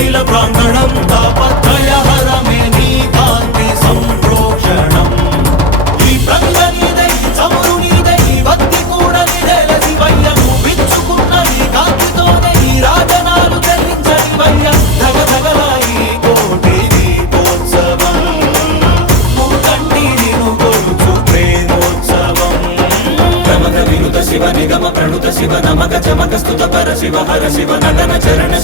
శీతశైల ప్రాంగణం తాపత్రయహరమే నీ కాంతి సంప్రోక్షణం. ఈ ప్రంగ నీదై చమురు నీదై భక్తి కూడా నీదేల శివయ్య నువ్వు విచ్చుకున్న ఈ కాంతితోనే ఈ రాజనాలు చెల్లించని వయ్య. ధగ ధగలాయి కోటి దీపోత్సవం. మూకంటి నిను కొలుచు ప్రేమోత్సవం. ప్రమద వినుత శివ నిగమ ప్రణుత శివ నమక చమక స్తుత పర శివ హర శివ నటన చరణ